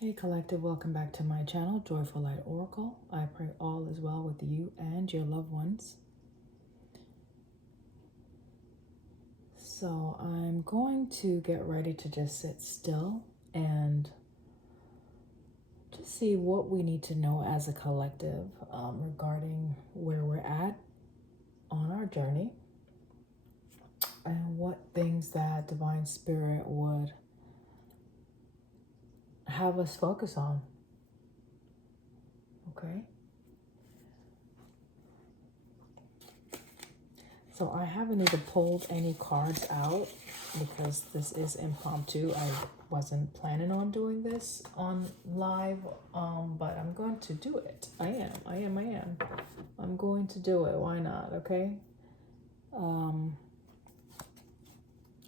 Hey collective, welcome back to my channel, Joyful Light Oracle. I pray all is well with you and your loved ones. So I'm going to get ready to just sit still and just see what we need to know as a collective regarding where we're at on our journey and what things that Divine Spirit would have us focus on. Okay. So I haven't even pulled any cards out because this is impromptu. I wasn't planning on doing this on live, but I'm going to do it. I am. I'm going to do it. Why not? Okay. I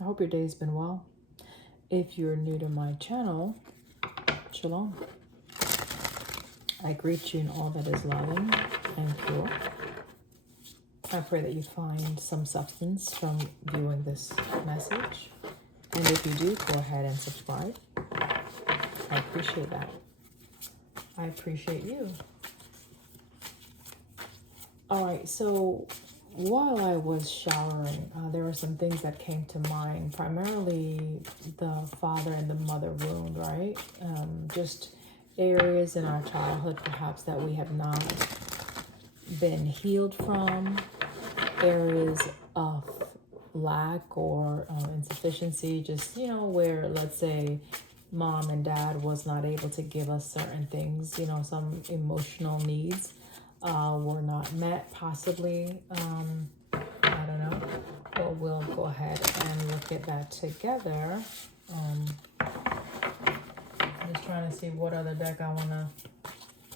hope your day's been well. If you're new to my channel, shalom. I greet you in all that is loving and pure. I pray that you find some substance from viewing this message. And if you do, go ahead and subscribe. I appreciate that. I appreciate you. All right, so while I was showering, there were some things that came to mind, primarily the father and the mother wound, right? Just areas in our childhood, perhaps, that we have not been healed from, areas of lack or insufficiency, just, where, let's say, mom and dad was not able to give us certain things, some emotional needs were not met, possibly. I don't know, but we'll go ahead and look at that together. I'm just trying to see what other deck I want to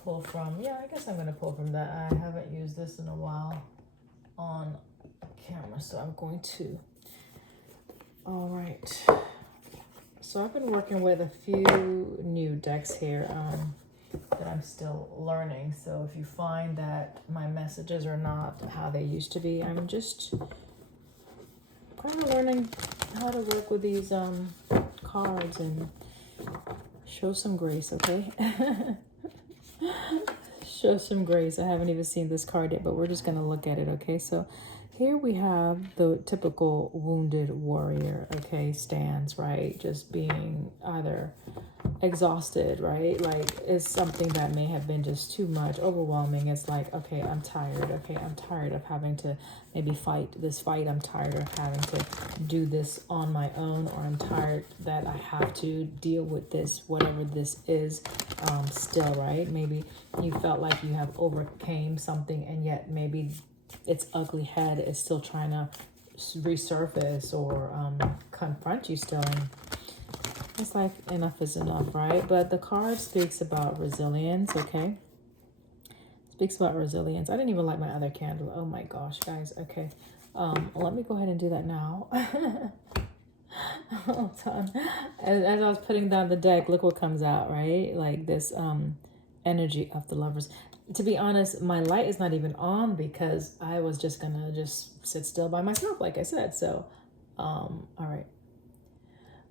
pull from. Yeah, I guess I'm going to pull from that. I haven't used this in a while on camera, so I'm going to. All right. So I've been working with a few new decks here that I'm still learning. So if you find that my messages are not how they used to be, I'm just kind of learning how to work with these cards and show some grace, okay? Show some grace. I haven't even seen this card yet, but we're just going to look at it, okay? So here we have the typical wounded warrior, okay, stance, right? Just being either exhausted, right? Like it's something that may have been just too much, overwhelming. It's like, okay, I'm tired. Okay, I'm tired of having to maybe fight this fight. I'm tired of having to do this on my own, or I'm tired that I have to deal with this, whatever this is, still, right? Maybe you felt like you have overcame something, and yet maybe its ugly head is still trying to resurface or confront you still. And it's like enough is enough, right? But the card speaks about resilience, okay? Speaks about resilience. I didn't even light my other candle. Oh my gosh, guys. Okay. Let me go ahead and do that now. Hold on. As I was putting down the deck, look what comes out, right? Like this energy of the lovers. To be honest, my light is not even on because I was just gonna just sit still by myself, like I said. So, all right.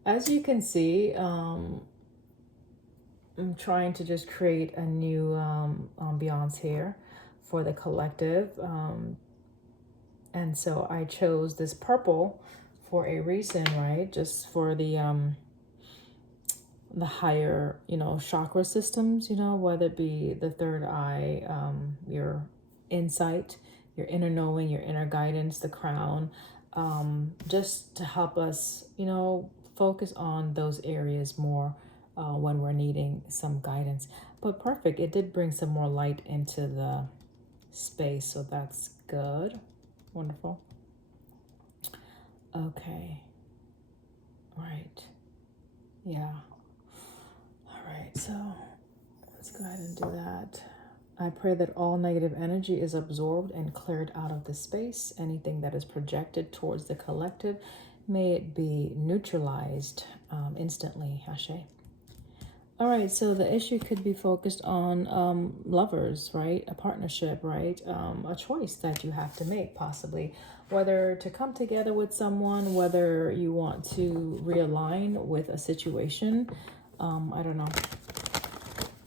As you can see, I'm trying to just create a new ambiance here for the collective. And so I chose this purple for a reason, right? Just for the higher, chakra systems, whether it be the third eye, your insight, your inner knowing, your inner guidance, the crown, just to help us, focus on those areas more when we're needing some guidance. But perfect, it did bring some more light into the space, so that's good. Wonderful. Okay. Right. Yeah. All right, so let's go ahead and do that. I pray that all negative energy is absorbed and cleared out of the space. Anything that is projected towards the collective, may it be neutralized instantly. Ashe. All right, so the issue could be focused on lovers, right? A partnership, right? A choice that you have to make, possibly. Whether to come together with someone, whether you want to realign with a situation. I don't know.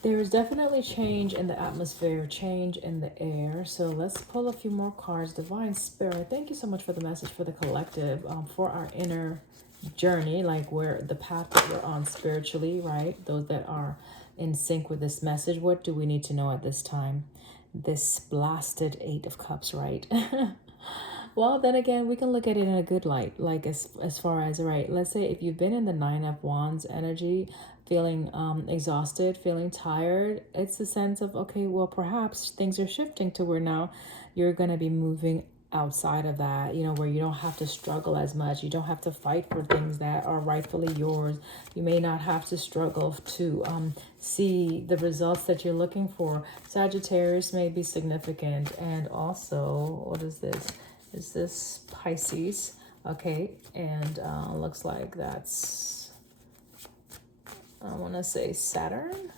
There's definitely change in the atmosphere, change in the air. So let's pull a few more cards. Divine Spirit, thank you so much for the message for the collective, for our inner journey, like where the path that we're on spiritually, right? Those that are in sync with this message. What do we need to know at this time? This blasted Eight of Cups, right? Well, then again, we can look at it in a good light, like as far as, right, let's say if you've been in the Nine of Wands energy, feeling exhausted, feeling tired, it's a sense of, okay, well, perhaps things are shifting to where now you're going to be moving outside of that, you know, where you don't have to struggle as much. You don't have to fight for things that are rightfully yours. You may not have to struggle to see the results that you're looking for. Sagittarius may be significant. And also, what is this? Is this Pisces? Okay, and looks like that's, I want to say Saturn.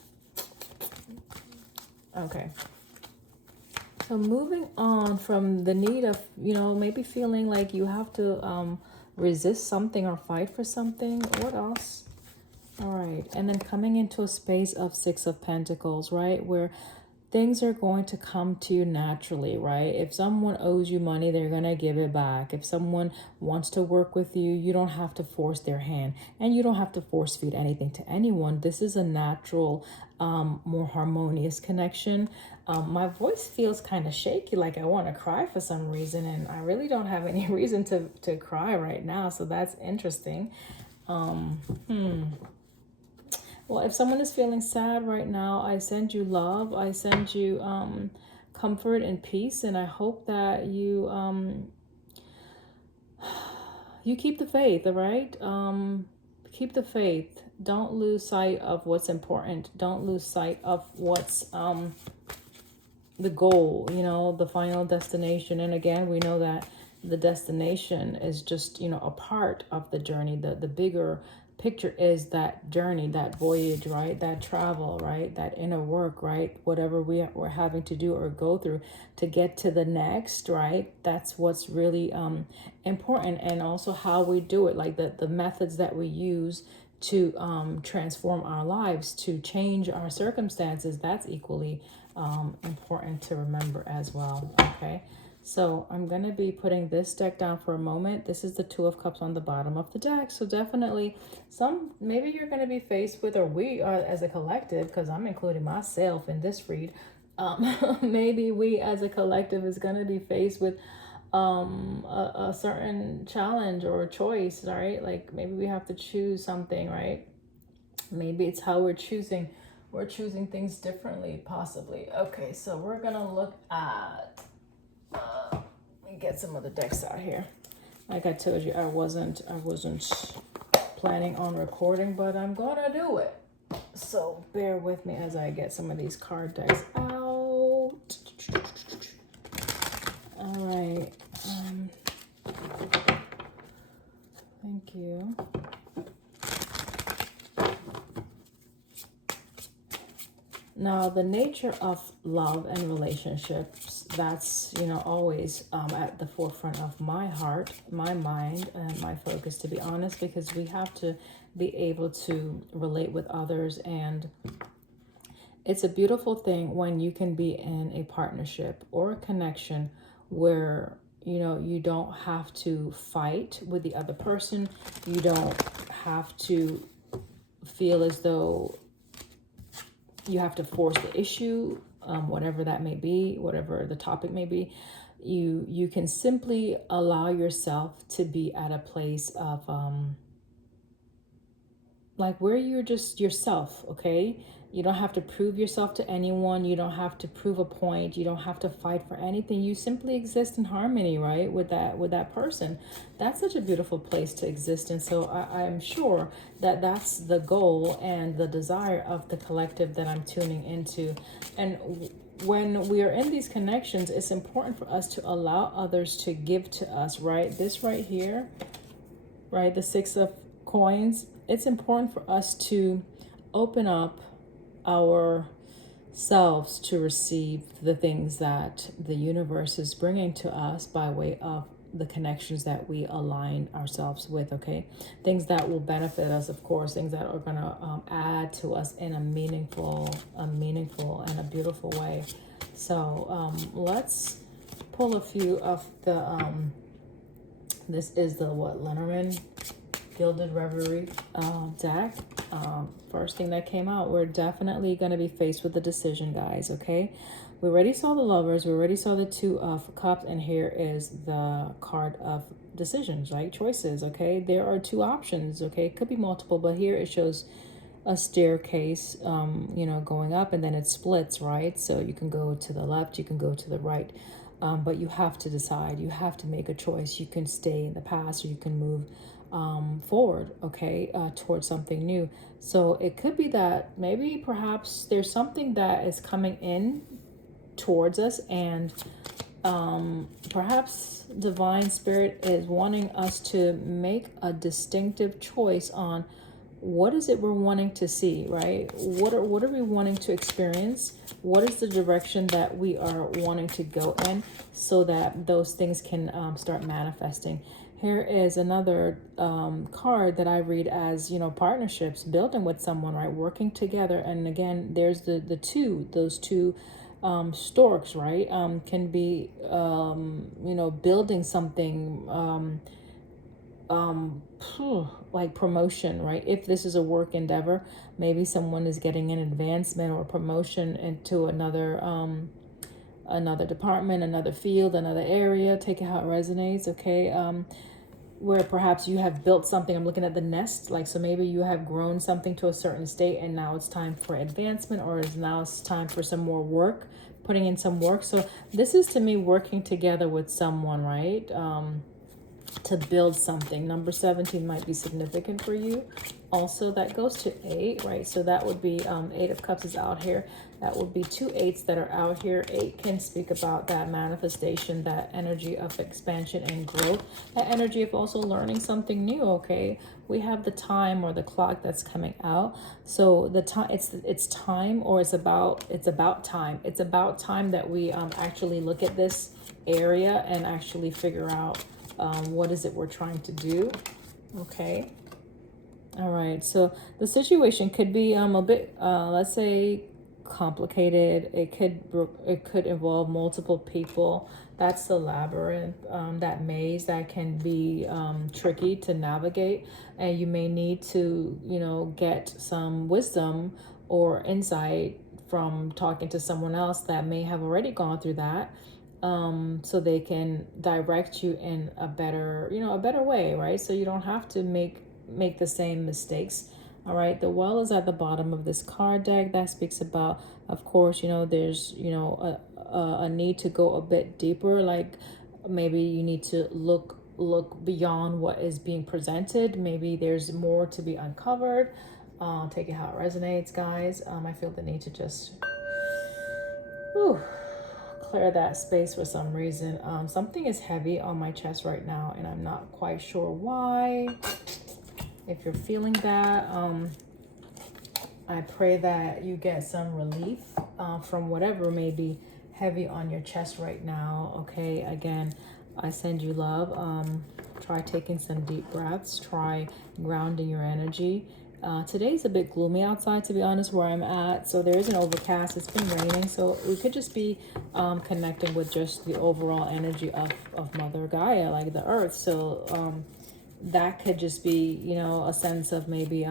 Okay. So moving on from the need of, you know, maybe feeling like you have to resist something or fight for something. What else? All right. And then coming into a space of Six of Pentacles, right? Where things are going to come to you naturally, right? If someone owes you money, they're going to give it back. If someone wants to work with you, you don't have to force their hand, and you don't have to force feed anything to anyone. This is a natural, more harmonious connection. My voice feels kind of shaky, like I want to cry for some reason, and I really don't have any reason to cry right now. So that's interesting. Well, if someone is feeling sad right now, I send you love. I send you comfort and peace, and I hope that you you keep the faith. All right, keep the faith. Don't lose sight of what's important. Don't lose sight of what's the goal. You know, the final destination. And again, we know that the destination is just, you know, a part of the journey. The bigger picture is that journey, that voyage, right? That travel, right? That inner work, right? Whatever we're having to do or go through to get to the next, right? That's what's really important. And also how we do it, like the methods that we use to transform our lives, to change our circumstances. That's equally important to remember as well. Okay. So I'm going to be putting this deck down for a moment. This is the Two of Cups on the bottom of the deck. So definitely maybe you're going to be faced with, or we are as a collective, because I'm including myself in this read. Maybe we as a collective is going to be faced with a certain challenge or choice, right? Like maybe we have to choose something, right? Maybe it's how we're choosing things differently, possibly. Okay, so we're going to look at, get some of the decks out here. Like I told you, I wasn't planning on recording, but I'm gonna do it. So bear with me as I get some of these card decks out. All right. Thank you. Now, the nature of love and relationships, that's, you know, always at the forefront of my heart, my mind, and my focus, to be honest, because we have to be able to relate with others. And it's a beautiful thing when you can be in a partnership or a connection where, you know, you don't have to fight with the other person. You don't have to feel as though you have to force the issue, whatever that may be, whatever the topic may be. You can simply allow yourself to be at a place of like where you're just yourself, okay? You don't have to prove yourself to anyone. You don't have to prove a point. You don't have to fight for anything. You simply exist in harmony, right, with that person. That's such a beautiful place to exist in. So I'm sure that that's the goal and the desire of the collective that I'm tuning into. And when we are in these connections, it's important for us to allow others to give to us, right? This right here, right, the Six of Coins, it's important for us to open up ourselves to receive the things that the universe is bringing to us by way of the connections that we align ourselves with, okay? Things that will benefit us, of course, things that are going to add to us in a meaningful and a beautiful way. So let's pull a few of the, this is the Lenormand Gilded Reverie deck. First thing that came out, we're definitely going to be faced with a decision, guys, okay? We already saw the Lovers, we already saw the Two of Cups, and here is the card of decisions, right? Choices, okay? There are two options, okay? It could be multiple, but here it shows a staircase, you know, going up, and then it splits, right? So you can go to the left, you can go to the right, but you have to decide. You have to make a choice. You can stay in the past, or you can move forward, okay, towards something new. So it could be that maybe perhaps there's something that is coming in towards us, and perhaps divine spirit is wanting us to make a distinctive choice on what is it we're wanting to see, right? What are we wanting to experience? What is the direction that we are wanting to go in, so that those things can start manifesting? Here is another card that I read as, you know, partnerships, building with someone, right? Working together. And again, there's those two storks, right? Can be, you know, building something, like promotion, right? If this is a work endeavor, maybe someone is getting an advancement or promotion into another department, another field, another area. Take it how it resonates, okay? Where perhaps you have built something. I'm looking at the nest, like, so maybe you have grown something to a certain state, and now it's time for advancement, or now it's time for some more work, putting in some work. So this is, to me, working together with someone, right? To build something. Number 17 might be significant for you. Also, that goes to 8, right? So that would be 8 of Cups is out here. That would be 2 8s that are out here. 8 can speak about that manifestation, that energy of expansion and growth, that energy of also learning something new, okay? We have the time, or the clock, that's coming out. So the time, it's time, or it's about time. It's about time that we actually look at this area and actually figure out what is it we're trying to do, okay? All right, so the situation could be a bit, let's say, complicated. It could involve multiple people. That's the labyrinth, that maze that can be tricky to navigate, and you may need to, you know, get some wisdom or insight from talking to someone else that may have already gone through that. So they can direct you in a better, you know, a better way, right? So you don't have to make the same mistakes. All right, the Well is at the bottom of this card deck. That speaks about, of course, you know, there's, you know, a need to go a bit deeper. Like, maybe you need to look beyond what is being presented. Maybe there's more to be uncovered. Take it how it resonates, guys. I feel the need to just clear that space for some reason. Something is heavy on my chest right now, and I'm not quite sure why. If you're feeling that, I pray that you get some relief from whatever may be heavy on your chest right now, okay? Again, I send you love. Try taking some deep breaths. Try grounding your energy. Today's a bit gloomy outside, to be honest, where I'm at. So there is an overcast. It's been raining. So we could just be connecting with just the overall energy of Mother Gaia, like the earth. So that could just be, you know, a sense of maybe,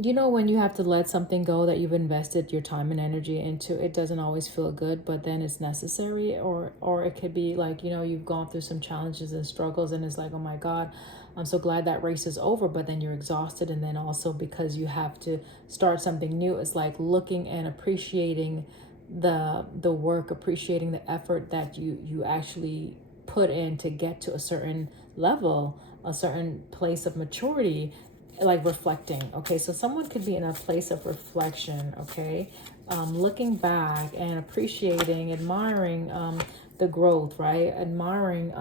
you know, when you have to let something go that you've invested your time and energy into, it doesn't always feel good, but then it's necessary. Or it could be like, you know, you've gone through some challenges and struggles, and it's like, oh my God, I'm so glad that race is over, but then you're exhausted. And then also, because you have to start something new, it's like looking and appreciating the work, appreciating the effort that you actually put in to get to a certain level, a certain place of maturity, like reflecting. Okay, so someone could be in a place of reflection, okay, looking back and appreciating, admiring the growth, right? Admiring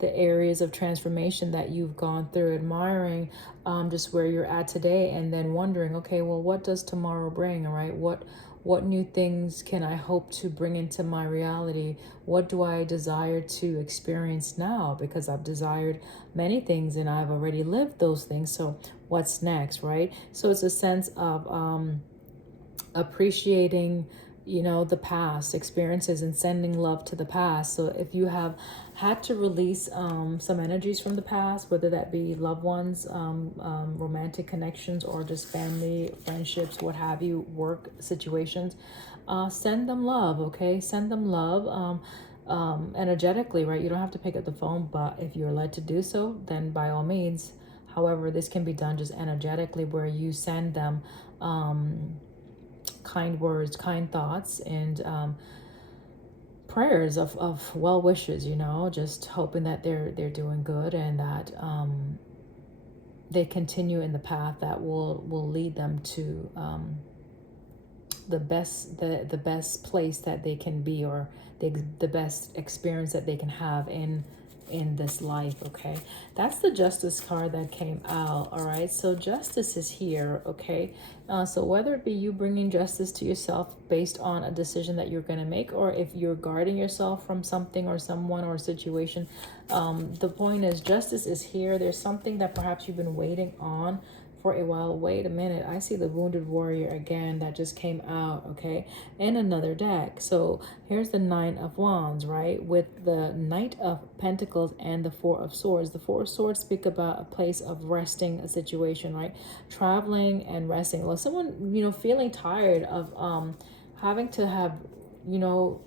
the areas of transformation that you've gone through, admiring just where you're at today, and then wondering, okay, well, what does tomorrow bring? All right, What new things can I hope to bring into my reality? What do I desire to experience now? Because I've desired many things and I've already lived those things. So what's next, right? So it's a sense of appreciating, you know, the past experiences and sending love to the past. So if you have had to release some energies from the past, whether that be loved ones, romantic connections, or just family, friendships, what have you, work situations, send them love, okay? Send them love energetically, right? You don't have to pick up the phone, but if you're led to do so, then by all means. However, this can be done just energetically, where you send them kind words, kind thoughts, and prayers of well wishes, you know, just hoping that they're doing good, and that they continue in the path that will lead them to the best place that they can be, or the best experience that they can have in this life. Okay, that's the Justice card that came out. All right, so justice is here. Okay, so whether it be you bringing justice to yourself based on a decision that you're going to make, or if you're guarding yourself from something or someone or situation, the point is justice is here. There's something that perhaps you've been waiting on for a while. Wait a minute, I see the Wounded Warrior again that just came out, okay, in another deck. So here's the Nine of Wands, right, with the Knight of Pentacles and the Four of Swords. The Four of Swords speak about a place of resting, a situation, right, traveling and resting. Like someone, you know, feeling tired of having to have, you know,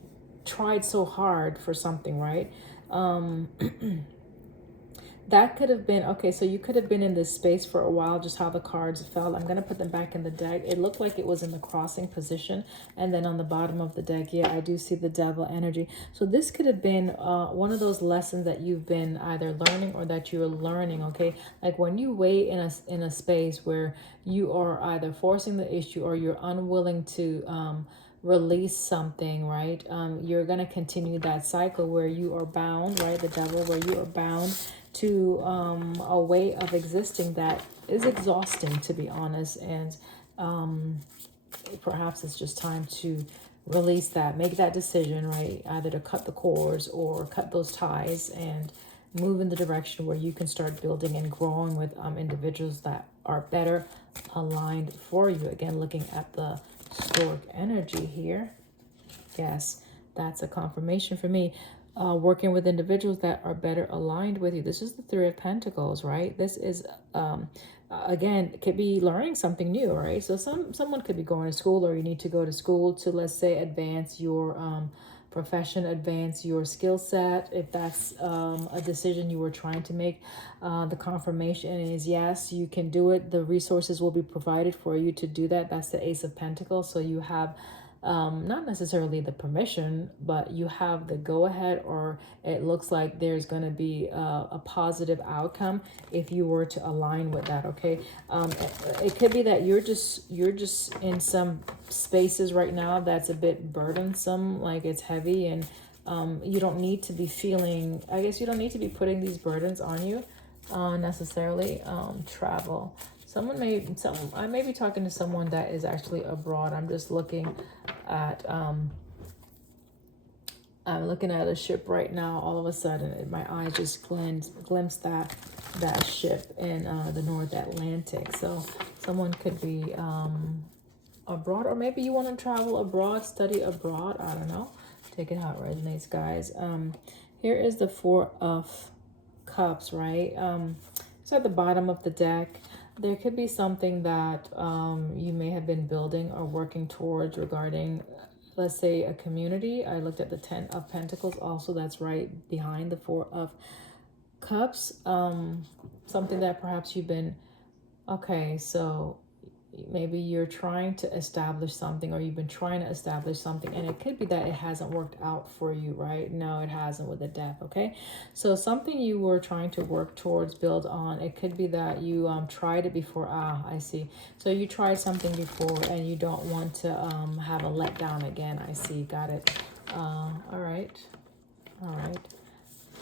tried so hard for something, right? That could have been, okay, so you could have been in this space for a while, just how the cards fell. I'm going to put them back in the deck. It looked like it was in the crossing position. And then on the bottom of the deck, yeah, I do see the Devil energy. So this could have been one of those lessons that you've been either learning or that you're learning, okay? Like when you wait in a space where you are either forcing the issue or you're unwilling to release something, right? You're going to continue that cycle where you are bound, right? The Devil, where you are bound to a way of existing that is exhausting, to be honest. And perhaps it's just time to release that, make that decision, right? Either to cut the cords or cut those ties and move in the direction where you can start building and growing with individuals that are better aligned for you. Again, looking at the Stork energy here. Yes, that's a confirmation for me. Working with individuals that are better aligned with you. This is the Three of Pentacles, right? This is, again, it could be learning something new, right? So someone could be going to school, or you need to go to school to, let's say, advance your profession, advance your skill set. If that's a decision you were trying to make, the confirmation is yes, you can do it. The resources will be provided for you to do that. That's the Ace of Pentacles. So you have not necessarily the permission, but you have the go-ahead, or it looks like there's going to be a positive outcome if you were to align with that. Okay, it could be that you're just in some spaces right now that's a bit burdensome, like it's heavy, and you don't need to be feeling, I guess you don't need to be putting these burdens on you necessarily. Travel. I may be talking to someone that is actually abroad. I'm just looking at a ship right now. All of a sudden, my eyes just glimpsed that ship in the North Atlantic. So someone could be abroad, or maybe you want to travel abroad, study abroad. I don't know. Take it how it resonates, guys. Here is the Four of Cups, right? So at the bottom of the deck, there could be something that you may have been building or working towards regarding, let's say, a community. I looked at the Ten of Pentacles also. That's right behind the Four of Cups. Something that perhaps you've been, okay, so maybe you're trying to establish something, or you've been trying to establish something, and it could be that it hasn't worked out for you, right? No, it hasn't with the Death. Okay, so something you were trying to work towards, build on, it could be that you tried it before. I see. So you tried something before and you don't want to have a letdown again. I see. Got it. All right.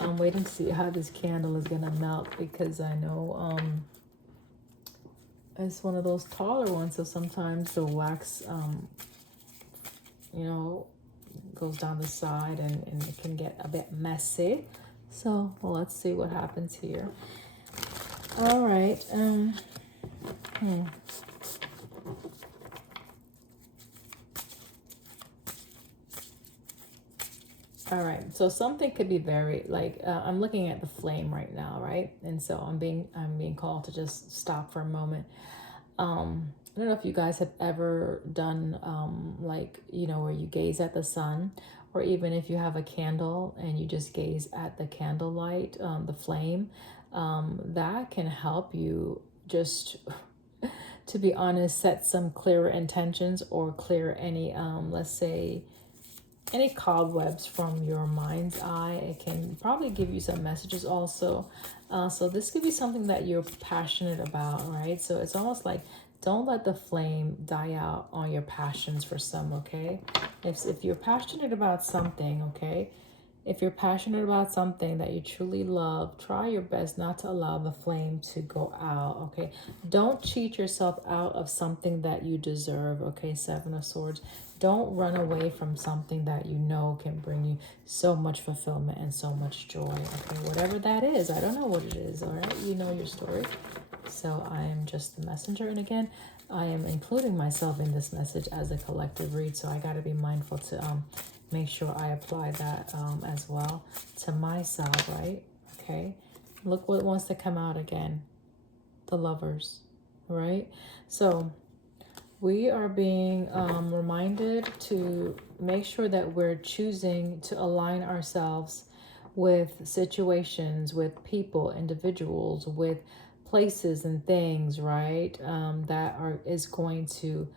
I'm waiting to see how this candle is gonna melt, because I know it's one of those taller ones, so sometimes the wax you know, goes down the side, and it can get a bit messy. So, well, let's see what happens here. All right. All right, so something could be very like I'm looking at the flame right now, right? And so I'm being called to just stop for a moment. I don't know if you guys have ever done like, you know, where you gaze at the sun, or even if you have a candle and you just gaze at the candlelight, the flame, that can help you just to be honest, set some clearer intentions or clear any let's say any cobwebs from your mind's eye. It can probably give you some messages also. So this could be something that you're passionate about, right? So it's almost like don't let the flame die out on your passions for some, okay? If you're passionate about something, okay? If you're passionate about something that you truly love, try your best not to allow the flame to go out, okay? Don't cheat yourself out of something that you deserve, okay? Seven of Swords. Don't run away from something that you know can bring you so much fulfillment and so much joy, okay? Whatever that is, I don't know what it is, all right? You know your story. So I am just the messenger. And again, I am including myself in this message as a collective read. So I got to be mindful to make sure I apply that as well to myself, right? Okay. Look what wants to come out again. The Lovers, right? So we are being reminded to make sure that we're choosing to align ourselves with situations, with people, individuals, with places and things, right? That is going to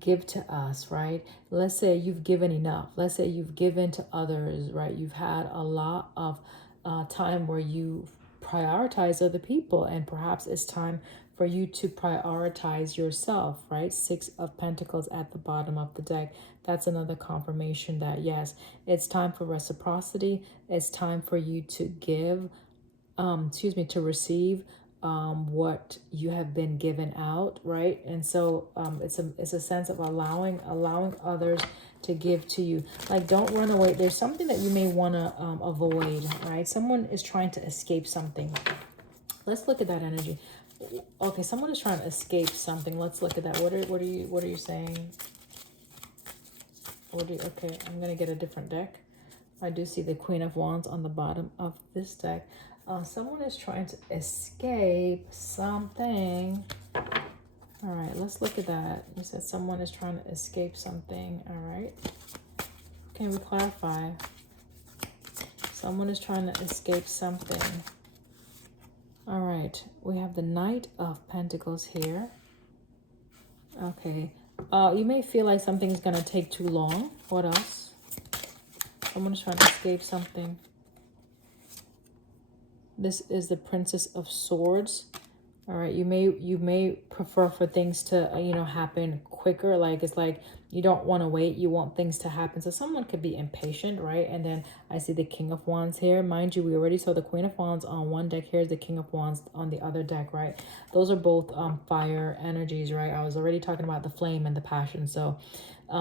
give to us, right? Let's say you've given enough. Let's say you've given to others, right? You've had a lot of time where you prioritize other people, and perhaps it's time for you to prioritize yourself, right? Six of Pentacles at the bottom of the deck. That's another confirmation that yes, it's time for reciprocity. It's time for you to give, to receive what you have been given out, right? And so it's a sense of allowing others to give to you. Like, don't run away. There's something that you may want to avoid, right? Someone is trying to escape something. Let's look at that energy. Okay, someone is trying to escape something. Let's look at that. What are you saying? Okay, I'm gonna get a different deck. I do see the Queen of Wands on the bottom of this deck. Someone is trying to escape something. All right, let's look at that. You said someone is trying to escape something. All right. Can we clarify? Someone is trying to escape something. All right. We have the Knight of Pentacles here. Okay. You may feel like something's going to take too long. What else? Someone is trying to escape something. This is the Princess of Swords. All right, you may prefer for things to happen quicker. Like, it's like you don't want to wait, you want things to happen. So someone could be impatient, right? And then I see the King of Wands here. Mind you, we already saw the Queen of Wands on one deck. Here's the King of Wands on the other deck, right? Those are both fire energies, right? I was already talking about the flame and the passion. So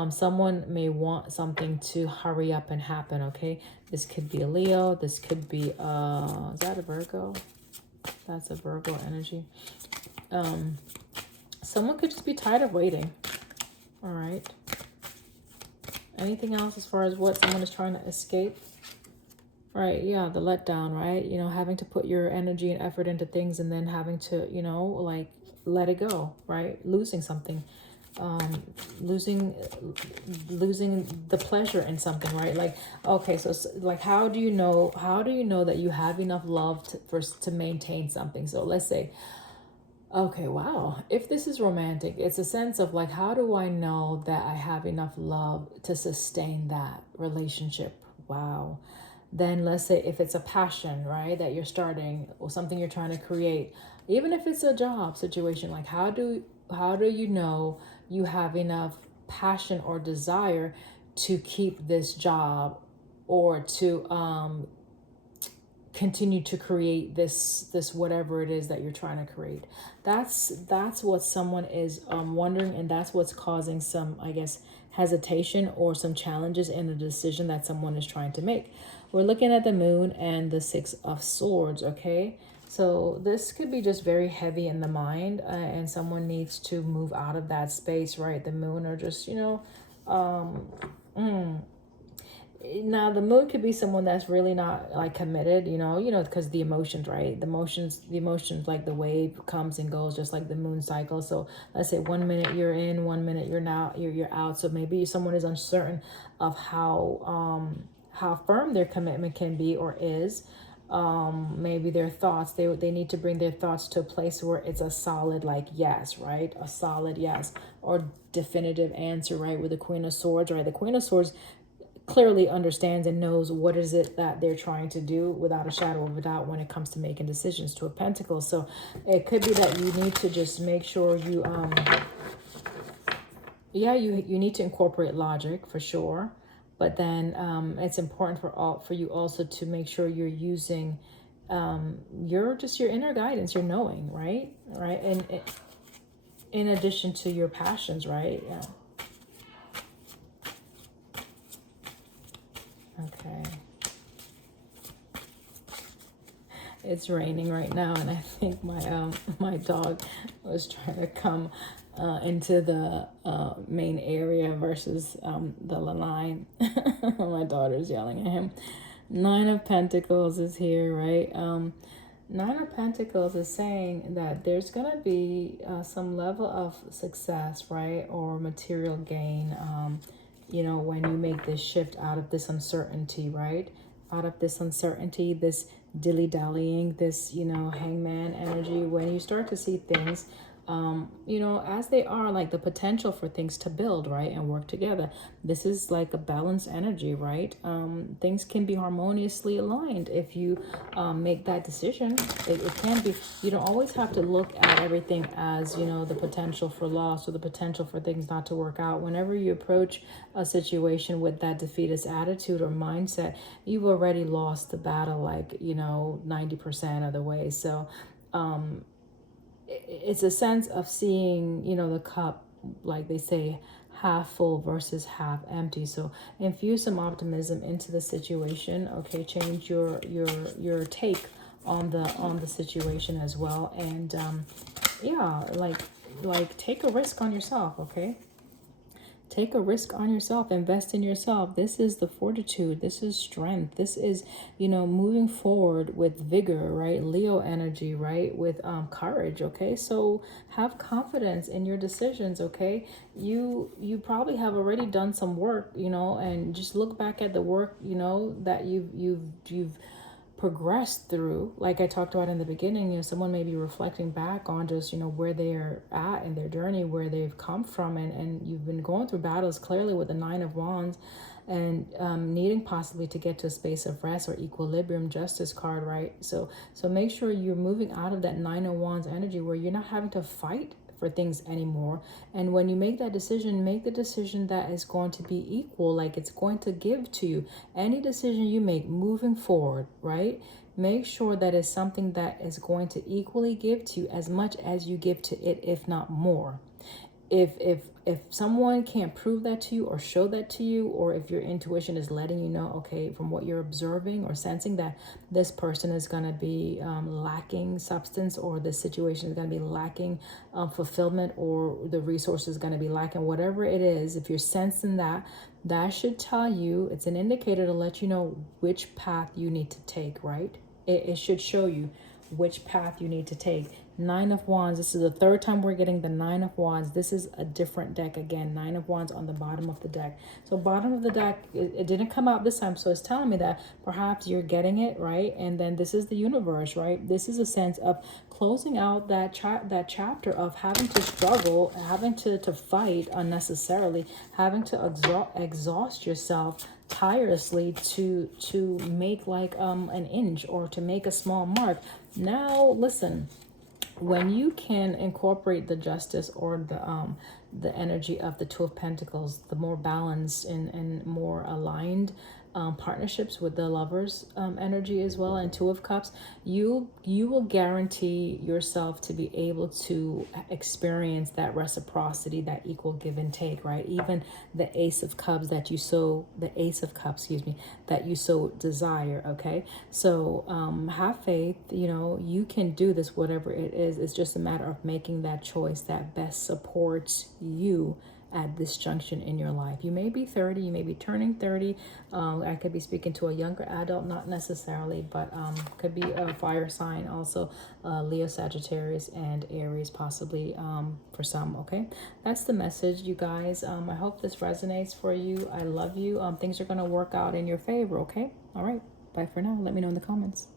someone may want something to hurry up and happen, okay? This could be a Leo. This could be is that a Virgo? That's a Virgo energy. Someone could just be tired of waiting. All right. Anything else as far as what someone is trying to escape? Right, yeah, the letdown, right? You know, having to put your energy and effort into things and then having to, like let it go, right? Losing something. Losing the pleasure in something, right? Like, okay, so like how do you know that you have enough love to maintain something? So let's say, okay, wow, if this is romantic, it's a sense of like, how do I know that I have enough love to sustain that relationship? Wow. Then let's say if it's a passion, right, that you're starting, or something you're trying to create, even if it's a job situation, like how do you know you have enough passion or desire to keep this job, or to continue to create this whatever it is that you're trying to create. That's what someone is wondering, and that's what's causing some, I guess, hesitation or some challenges in the decision that someone is trying to make. We're looking at the moon and the Six of Swords, okay? So this could be just very heavy in the mind, and someone needs to move out of that space, right? The moon, or just, now the moon could be someone that's really not like committed, because the emotions, right? The emotions, like the wave comes and goes, just like the moon cycle. So let's say 1 minute you're in, 1 minute you're not, you're out. So maybe someone is uncertain of how firm their commitment can be or is. Maybe their thoughts, they need to bring their thoughts to a place where it's a solid, like, yes, right? A solid yes, or definitive answer, right? With the Queen of Swords, right? The Queen of Swords clearly understands and knows what is it that they're trying to do without a shadow of a doubt when it comes to making decisions. To a Pentacle. So it could be that you need to just make sure you you need to incorporate logic for sure, but then it's important for you also to make sure you're using your inner guidance, your knowing, right, and in addition to your passions, right? Yeah. Okay. It's raining right now, and I think my dog was trying to come into the main area versus the line. My daughter's yelling at him. Nine of Pentacles is here, right? Nine of Pentacles is saying that there's going to be some level of success, right? Or material gain, when you make this shift out of this uncertainty, right? Out of this uncertainty, this dilly-dallying, this, hangman energy, when you start to see things, as they are, like the potential for things to build, right, and work together. This is like a balanced energy, right? Things can be harmoniously aligned if you make that decision. It can be. You don't always have to look at everything as, the potential for loss or the potential for things not to work out. Whenever you approach a situation with that defeatist attitude or mindset, you've already lost the battle, like, 90% of the way. So it's a sense of seeing, the cup, like they say, half full versus half empty. So infuse some optimism into the situation. Okay, change your take on the situation as well, and like take a risk on yourself. Okay, take a risk on yourself, invest in yourself. This is the fortitude. This is strength. This is, moving forward with vigor, right? Leo energy, right? With courage, okay? So have confidence in your decisions, okay? You probably have already done some work, and just look back at the work, that you've progressed through. Like I talked about in the beginning, someone may be reflecting back on just, where they are at in their journey, where they've come from, and you've been going through battles clearly with the Nine of Wands, and needing possibly to get to a space of rest or equilibrium, Justice card, right? So make sure you're moving out of that Nine of Wands energy where you're not having to fight for things anymore. And when you make that decision, make the decision that is going to be equal, like it's going to give to you. Any decision you make moving forward, right? Make sure that it's something that is going to equally give to you as much as you give to it, if not more. If someone can't prove that to you or show that to you, or if your intuition is letting you know, okay, from what you're observing or sensing, that this person is going to be lacking substance, or this situation is going to be lacking fulfillment, or the resource is going to be lacking, whatever it is, if you're sensing that, that should tell you, it's an indicator to let you know which path you need to take, right? It should show you which path you need to take. Nine of Wands. This is the third time we're getting the Nine of Wands. This is a different deck again. Nine of Wands on the bottom of the deck. So bottom of the deck, it didn't come out this time. So it's telling me that perhaps you're getting it, right? And then this is the universe, right? This is a sense of closing out that chapter of having to struggle, having to fight unnecessarily, having to exhaust yourself tirelessly to make like an inch, or to make a small mark. Now listen, when you can incorporate the Justice or the energy of the Two of Pentacles, the more balanced and more aligned partnerships with the Lovers energy as well, and Two of Cups, you will guarantee yourself to be able to experience that reciprocity, that equal give and take, right? Even the Ace of Cups that you the Ace of Cups, excuse me, that you so desire, okay? So have faith, you know, you can do this, whatever it is. It's just a matter of making that choice that best supports you at this junction in your life. You may be 30, you may be turning 30. I could be speaking to a younger adult, not necessarily, but could be a fire sign also, Leo, Sagittarius, and Aries possibly for some, okay? That's the message, you guys. I hope this resonates for you. I love you. Things are going to work out in your favor, okay? All right. Bye for now. Let me know in the comments.